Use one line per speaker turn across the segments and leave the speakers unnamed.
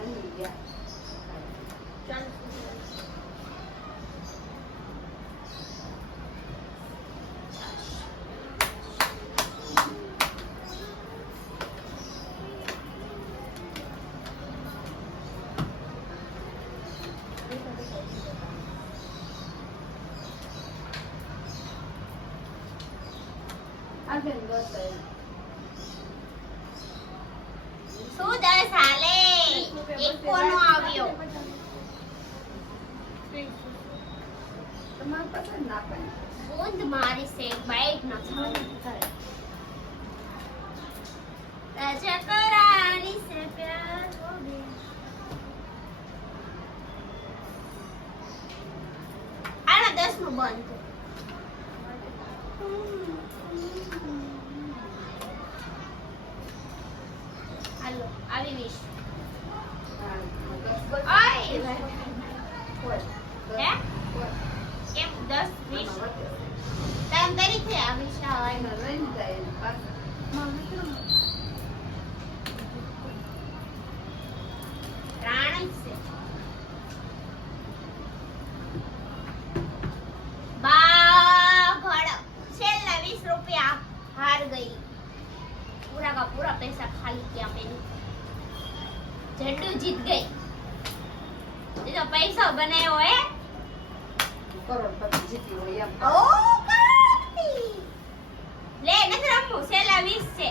એની ગયા આ બેન બસ આવી.
શું દસ હાલે એકોનો આવ્યો
તમારી પાસે ના પાડી.
બુંદ મારી છે બાઈક ન રાજા કરાની છે પ્યાર હો ગઈ. આના દસનું બંધ હાલો આવી વીશ. ઓય હે?
કોઈ.
કેમ દસ વીસ
આમાં વધે.
ટાઈમ કરી છે આ વીસ
એને લઈને જાય એને પાછા.
પ્રાણ જ છે બાઘડ છેલ્લા વીસ રૂપિયા હાર ગઈ પૂરા કા પૂરા પૈસા ખાલી ગયા મેં ઝંડુ જીત ગઈ એ તો પૈસા બનાવ્યો હે
કરોડપતિ જીતી હોય એમ.
ઓ કરોડપતિ. લે નથી રમવું છેલ્લા વીસ છે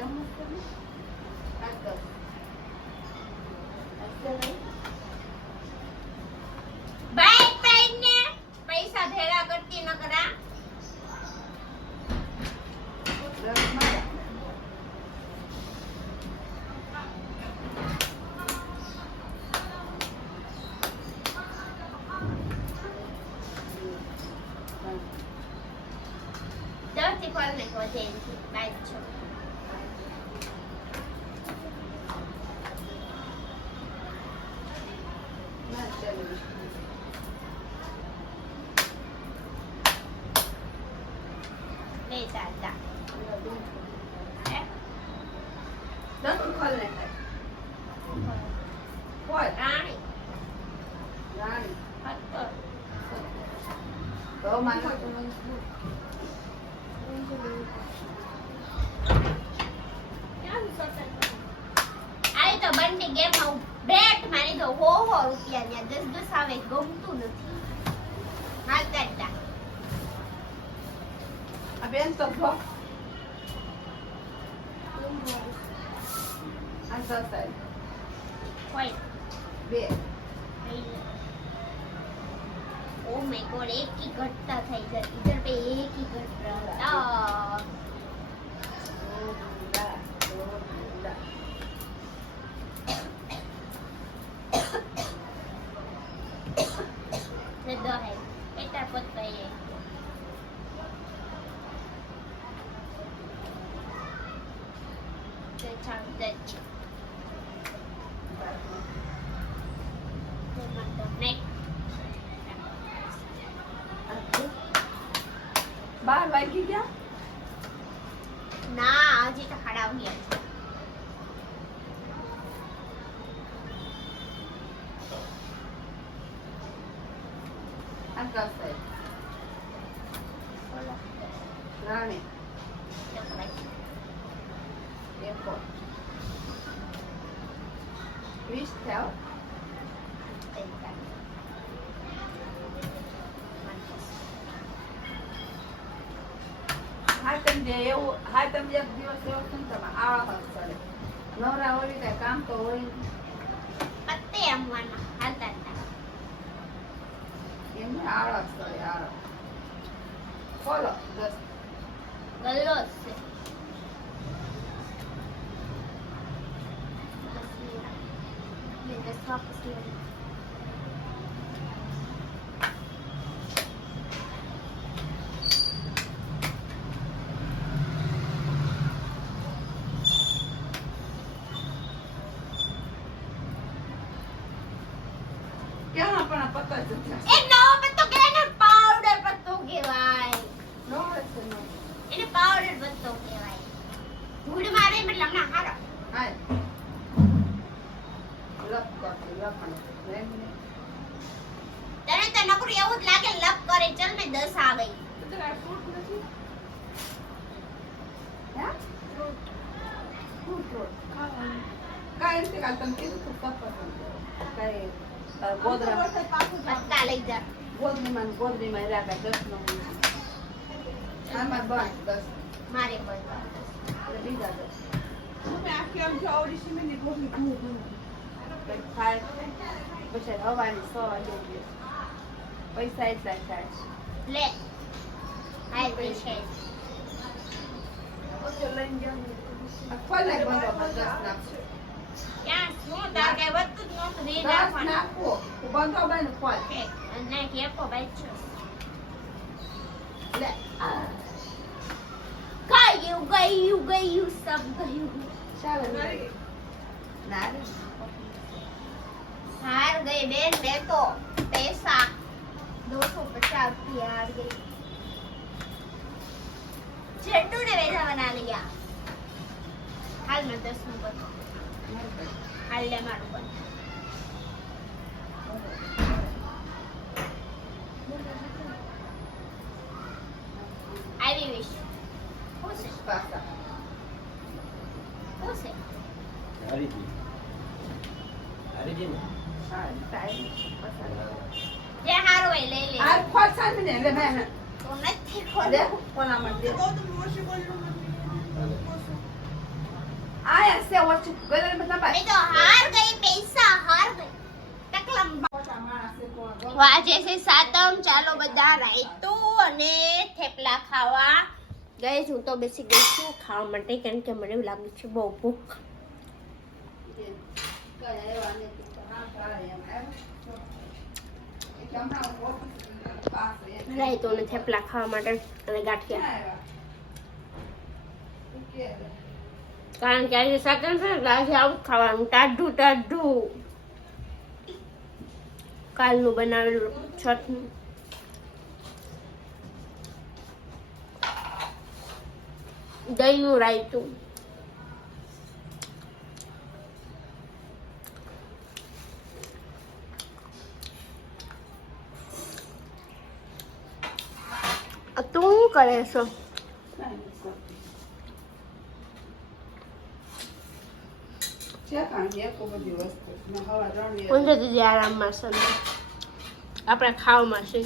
એમ
Okej, okay, Đây là đặt Đất cũng
khơi này
Khôi ra đi
Ra đi Hết rồi Rồi
mà
Rồi
mà
તો માનો
આવી તો બંને ગેમ બેટ મારી તો હો હો રૂપિયા ને દસ દસ આવે ગમતું નથી હા દાદા
આ બેન તો જો. આ સસાઈ.
હોય
બે.
ओ माय गॉड एक की घटता था इधर इधर पे एक ही घट रहा था
Let go
ahead. Get that foot by you. The tongue, the chin. The neck. बाहर वाइफ की क्या ना
आज ही
तो
खड़ा
हो
गया વીસ થયા હો. હાતમ જે એવું હાતમ એક દિવસ એવો છે ને આવા આળસ કરે નવરા હોય કઈ કામ તો હોય.
પત્તે આમવાના હાલતા હતા
એમને આળસ કરે આળસ બોલો દસ
ગલ્લો જ છે મેં દસ વાપસ લઈ
કાલ તમે કીધું તું ગોદરા
પત્તા લઈ જા
ગોદરીમાં ને ગોદરીમાં રહ્યા દસ નો. આમાં બંધ દસ
મારે પણ
બીજા દસ
તમે આખી આમ જો આવડી સિમેન્ટની કોથળી ઘઉં ભરો.
કંઈક ખાય પછી હવાની સો વાગે પૈસા એટલા થાય
લે હાય પૈસે
આ ખોલે બંધો દસ
ક્યાં શું દાગ એ વધતું જ નહોતું
ને
દાગ
નાખો બંધો બાઈ
ફોલ ના કેપો બાઈ છો
લે
ગયું ગયું ગયું સબ ગયું
ચાલો ના
હાર ગઈ બેન બે તો પૈસા दो सौ पचास की हार गई चंटू ने वैसा बना लिया हाल में दस नंबर હાલે મારું બંધ આવી વિશ.
કોસે
હા
તારી
જે હારો એ લઈ નથી.
આયા સે ઓછું ગલે મત ના
મેં તો હાર ગઈ પૈસા હાર ગઈ. તકલમ આજે છે સાતમ. ચાલો બધા રાયતું અને થેપલા ખાવા. ગઈ હું તો બેસી ગઈ છું ખાવા માટે કારણ કે મને એવું લાગે છે બહુ ભૂખ. રાયતું અને થેપલા ખાવા માટે અને ગાંઠિયા. કારણ કે આજે સાતમ છે એટલે આજે આવું ખાવાનું. ટાઢું ટાઢું. કાલનું બનાવેલું છઠનું દહીંનું રાયતું. તું કરે છો? ઊંધે દીદી આરામમાં છે આપણે ખાવામાં છે